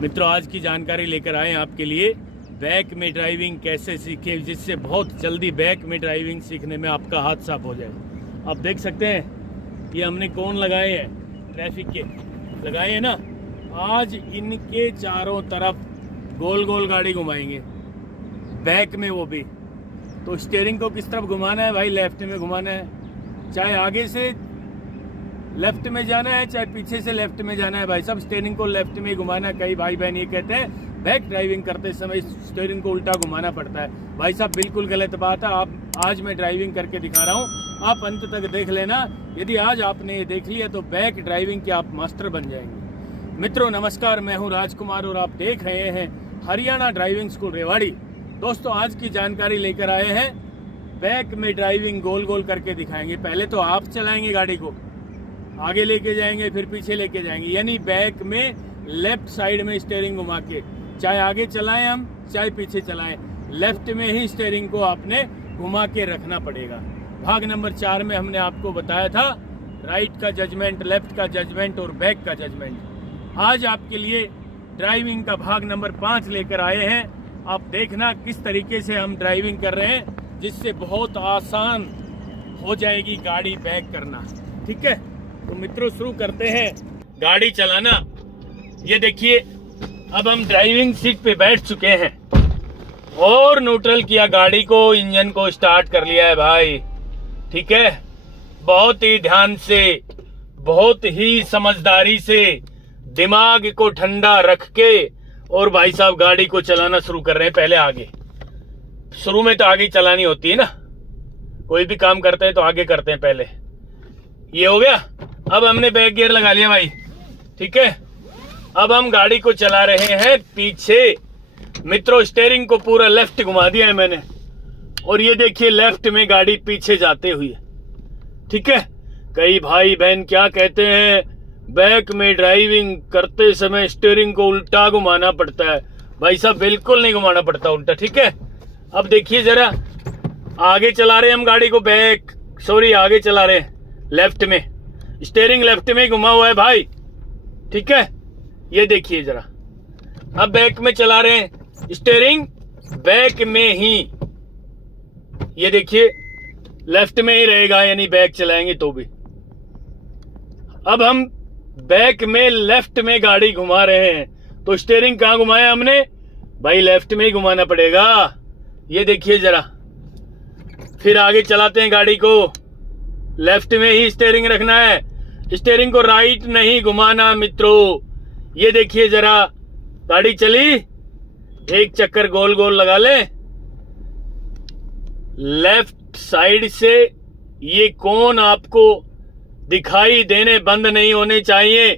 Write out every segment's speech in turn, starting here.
मित्रों, आज की जानकारी लेकर आए हैं आपके लिए बैक में ड्राइविंग कैसे सीखे, जिससे बहुत जल्दी बैक में ड्राइविंग सीखने में आपका हाथ साफ हो जाए। आप देख सकते हैं ये हमने कोन लगाए हैं, ट्रैफिक के लगाए हैं ना। आज इनके चारों तरफ गोल गोल गाड़ी घुमाएंगे बैक में, वो भी तो स्टीयरिंग को किस तरफ घुमाना है भाई? लेफ्ट में घुमाना है, चाहे आगे से लेफ्ट में जाना है चाहे पीछे से लेफ्ट में जाना है भाई साहब, स्टीयरिंग को लेफ्ट में घुमाना है। कई भाई बहन ये कहते हैं बैक ड्राइविंग करते समय स्टीयरिंग को उल्टा घुमाना पड़ता है। भाई साहब बिल्कुल गलत बात है। आप आज मैं ड्राइविंग करके दिखा रहा हूँ, आप अंत तक देख लेना। यदि आज आपने ये देख लिया तो बैक ड्राइविंग के आप मास्टर बन जाएंगे। मित्रों नमस्कार, मैं हूँ राजकुमार और आप देख रहे हैं हरियाणा ड्राइविंग स्कूल रेवाड़ी। दोस्तों आज की जानकारी लेकर आए हैं, बैक में ड्राइविंग गोल गोल करके दिखाएंगे। पहले तो आप चलाएंगे गाड़ी को, आगे लेके जाएंगे फिर पीछे लेके जाएंगे, यानी बैक में लेफ्ट साइड में स्टीयरिंग घुमा के, चाहे आगे चलाएं हम चाहे पीछे चलाएं, लेफ्ट में ही स्टीयरिंग को आपने घुमा के रखना पड़ेगा। भाग नंबर 4 में हमने आपको बताया था राइट का जजमेंट, लेफ्ट का जजमेंट और बैक का जजमेंट। आज आपके लिए ड्राइविंग का भाग नंबर 5 लेकर आए हैं। आप देखना किस तरीके से हम ड्राइविंग कर रहे हैं, जिससे बहुत आसान हो जाएगी गाड़ी बैक करना। ठीक है, तो मित्रों शुरू करते हैं गाड़ी चलाना। ये देखिए अब हम ड्राइविंग सीट पे बैठ चुके हैं और न्यूट्रल किया गाड़ी को, इंजन को स्टार्ट कर लिया है भाई। ठीक है, बहुत ही ध्यान से, बहुत ही समझदारी से, दिमाग को ठंडा रख के और भाई साहब गाड़ी को चलाना शुरू कर रहे हैं। पहले आगे, शुरू में तो आगे चलानी होती है ना, कोई भी काम करते हैं तो आगे करते हैं पहले। ये हो गया। अब हमने बैक गियर लगा लिया भाई। ठीक है, अब हम गाड़ी को चला रहे हैं पीछे। मित्रों स्टीयरिंग को पूरा लेफ्ट घुमा दिया है मैंने, और ये देखिए लेफ्ट में गाड़ी पीछे जाते हुए। ठीक है, कई भाई बहन क्या कहते हैं बैक में ड्राइविंग करते समय स्टीयरिंग को उल्टा घुमाना पड़ता है। भाई साहब बिल्कुल नहीं घुमाना पड़ता उल्टा। ठीक है, अब देखिए जरा, आगे चला रहे हैं हम गाड़ी को, आगे चला रहे हैं लेफ्ट में, स्टीयरिंग लेफ्ट में घुमा हुआ है भाई। ठीक है, ये देखिए जरा, अब बैक में चला रहे हैं, स्टीयरिंग बैक में ही, ये देखिए लेफ्ट में ही रहेगा, यानी बैक चलाएंगे तो भी। अब हम बैक में लेफ्ट में गाड़ी घुमा रहे हैं, तो स्टीयरिंग कहां घुमाया हमने भाई? लेफ्ट में ही घुमाना पड़ेगा। ये देखिए जरा, फिर आगे चलाते हैं गाड़ी को, लेफ्ट में ही स्टीयरिंग रखना है, स्टीयरिंग को राइट नहीं घुमाना मित्रों। ये देखिए जरा, गाड़ी चली, एक चक्कर गोल गोल लगा ले। लेफ्ट साइड से ये कोन आपको दिखाई देने बंद नहीं होने चाहिए।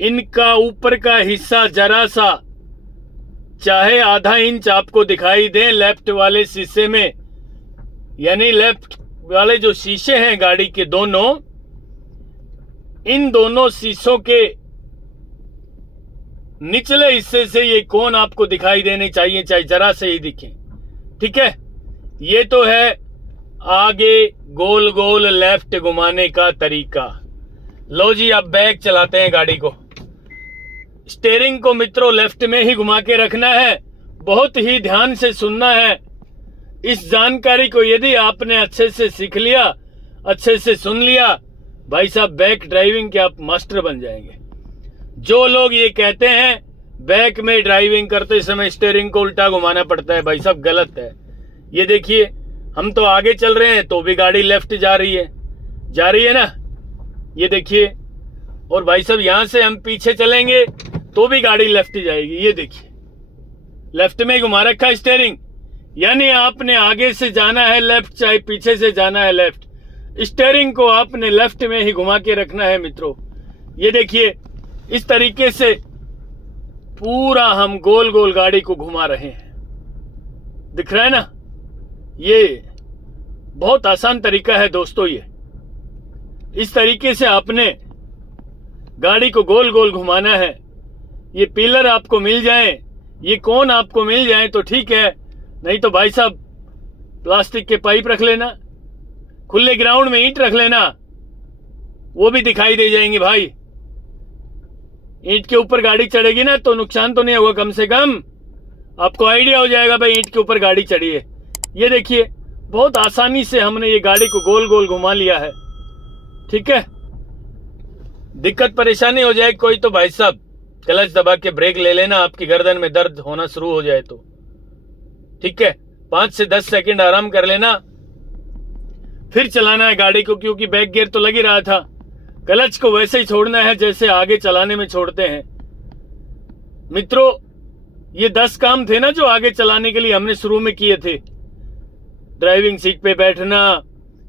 इनका ऊपर का हिस्सा जरा सा, चाहे आधा इंच आपको दिखाई दे लेफ्ट वाले शीशे में, यानी लेफ्ट वाले जो शीशे हैं गाड़ी के दोनों, इन दोनों शीशों के निचले हिस्से से ये कोन आपको दिखाई देने चाहिए, चाहे जरा से ही दिखे। ठीक है, ये तो है आगे गोल गोल लेफ्ट घुमाने का तरीका। लो जी, अब बैक चलाते हैं गाड़ी को। स्टीयरिंग को मित्रों लेफ्ट में ही घुमा के रखना है, बहुत ही ध्यान से सुनना है। इस जानकारी को यदि आपने अच्छे से सीख लिया, अच्छे से सुन लिया, भाई साहब बैक ड्राइविंग के आप मास्टर बन जाएंगे। जो लोग ये कहते हैं बैक में ड्राइविंग करते समय स्टीयरिंग को उल्टा घुमाना पड़ता है, भाई साहब गलत है। ये देखिए, हम तो आगे चल रहे हैं तो भी गाड़ी लेफ्ट जा रही है ना, ये देखिए। और भाई साहब यहां से हम पीछे चलेंगे तो भी गाड़ी लेफ्ट जाएगी। ये देखिए लेफ्ट में घुमा रखा है स्टीयरिंग, यानी आपने आगे से जाना है लेफ्ट, चाहे पीछे से जाना है लेफ्ट, स्टीयरिंग को आपने लेफ्ट में ही घुमा के रखना है मित्रों। ये देखिए इस तरीके से पूरा हम गोल गोल गाड़ी को घुमा रहे हैं, दिख रहा है ना। ये बहुत आसान तरीका है दोस्तों। ये इस तरीके से आपने गाड़ी को गोल गोल घुमाना है। ये पिलर आपको मिल जाए, ये कोन आपको मिल जाए तो ठीक है, नहीं तो भाई साहब प्लास्टिक के पाइप रख लेना, खुले ग्राउंड में ईंट रख लेना, वो भी दिखाई दे जाएंगे भाई। ईंट के ऊपर गाड़ी चढ़ेगी ना तो नुकसान तो नहीं होगा, कम से कम आपको आइडिया हो जाएगा भाई ईंट के ऊपर गाड़ी चढ़ी है। ये देखिए बहुत आसानी से हमने ये गाड़ी को गोल गोल घुमा लिया है। ठीक है, दिक्कत परेशानी हो जाए कोई तो भाई साहब क्लच दबा के ब्रेक ले लेना, आपकी गर्दन में दर्द होना शुरू हो जाए तो। ठीक है, 5 से 10 सेकंड आराम कर लेना, फिर चलाना है गाड़ी को, क्योंकि बैक गियर तो लग ही रहा था। क्लच को वैसे ही छोड़ना है जैसे आगे चलाने में छोड़ते हैं। मित्रों, ये 10 काम थे ना जो आगे चलाने के लिए हमने शुरू में किए थे। ड्राइविंग सीट पे बैठना,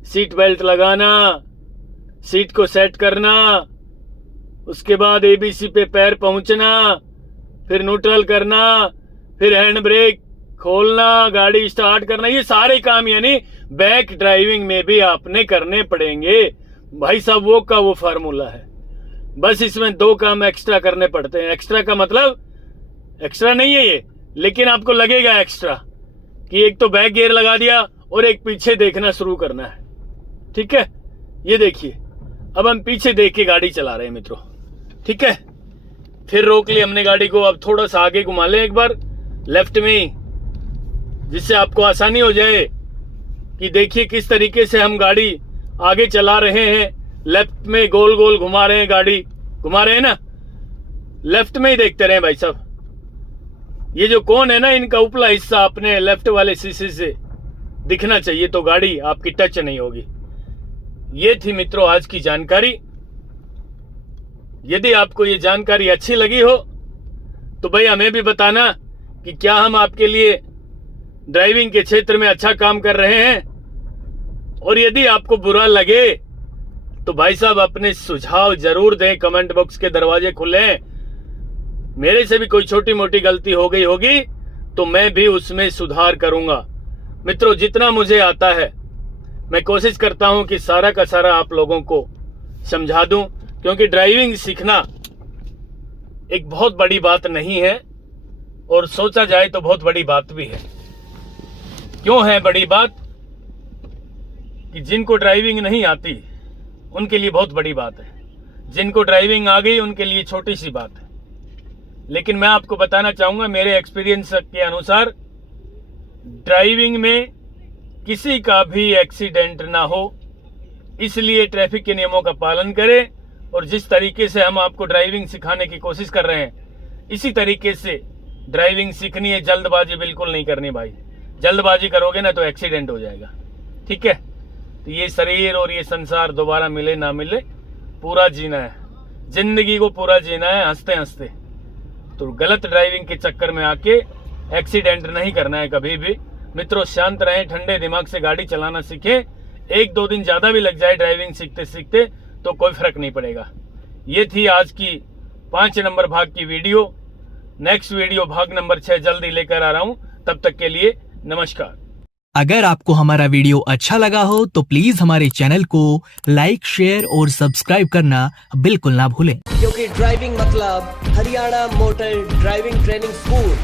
सीट बेल्ट लगाना, सीट को सेट करना, उसके बाद एबीसी पे पैर पहुंचना, फिर न्यूट्रल करना, फिर हैंड ब्रेक खोलना, गाड़ी स्टार्ट करना, ये सारे काम यानी बैक ड्राइविंग में भी आपने करने पड़ेंगे भाई साहब। वो का वो फार्मूला है, बस इसमें 2 काम एक्स्ट्रा करने पड़ते हैं। एक्स्ट्रा का मतलब एक्स्ट्रा नहीं है ये, लेकिन आपको लगेगा एक्स्ट्रा कि एक तो बैक गियर लगा दिया और एक पीछे देखना शुरू करना है। ठीक है, ये देखिए अब हम पीछे देख के गाड़ी चला रहे हैं मित्रों। ठीक है, फिर रोक ली हमने गाड़ी को। अब थोड़ा सा आगे घुमा लें एक बार लेफ्ट में ही, जिससे आपको आसानी हो जाए कि देखिए किस तरीके से हम गाड़ी आगे चला रहे हैं। लेफ्ट में गोल गोल घुमा रहे हैं, गाड़ी घुमा रहे हैं ना, लेफ्ट में ही देखते रहे भाई साहब। ये जो कोन है ना, इनका उपला हिस्सा अपने लेफ्ट वाले शीशे से दिखना चाहिए तो गाड़ी आपकी टच नहीं होगी। ये थी मित्रों आज की जानकारी। यदि आपको ये जानकारी अच्छी लगी हो तो भाई हमें भी बताना कि क्या हम आपके लिए ड्राइविंग के क्षेत्र में अच्छा काम कर रहे हैं। और यदि आपको बुरा लगे तो भाई साहब अपने सुझाव जरूर दें, कमेंट बॉक्स के दरवाजे खुले हैं। मेरे से भी कोई छोटी मोटी गलती हो गई होगी तो मैं भी उसमें सुधार करूंगा। मित्रों, जितना मुझे आता है मैं कोशिश करता हूं कि सारा का सारा आप लोगों को समझा दूं, क्योंकि ड्राइविंग सीखना एक बहुत बड़ी बात नहीं है और सोचा जाए तो बहुत बड़ी बात भी है। क्यों है बड़ी बात? कि जिनको ड्राइविंग नहीं आती उनके लिए बहुत बड़ी बात है, जिनको ड्राइविंग आ गई उनके लिए छोटी सी बात है। लेकिन मैं आपको बताना चाहूंगा मेरे एक्सपीरियंस के अनुसार ड्राइविंग में किसी का भी एक्सीडेंट ना हो, इसलिए ट्रैफिक के नियमों का पालन करें। और जिस तरीके से हम आपको ड्राइविंग सिखाने की कोशिश कर रहे हैं इसी तरीके से ड्राइविंग सीखनी है। जल्दबाजी बिल्कुल नहीं करनी भाई, जल्दबाजी करोगे ना तो एक्सीडेंट हो जाएगा। ठीक है, तो ये शरीर और ये संसार दोबारा मिले ना मिले, पूरा जीना है, जिंदगी को पूरा जीना है हंसते हंसते। तो गलत ड्राइविंग के चक्कर में आके एक्सीडेंट नहीं करना है कभी भी। मित्रों, शांत रहें, ठंडे दिमाग से गाड़ी चलाना सीखें। 1-2 दिन ज्यादा भी लग जाए ड्राइविंग सीखते सीखते तो कोई फर्क नहीं पड़ेगा। ये थी आज की 5 नंबर भाग की वीडियो। नेक्स्ट वीडियो भाग नंबर 6 जल्दी लेकर आ रहा हूं, तब तक के लिए नमस्कार। अगर आपको हमारा वीडियो अच्छा लगा हो तो प्लीज हमारे चैनल को लाइक, शेयर और सब्सक्राइब करना बिल्कुल ना भूलें, क्योंकि ड्राइविंग मतलब Haryana motor driving training school.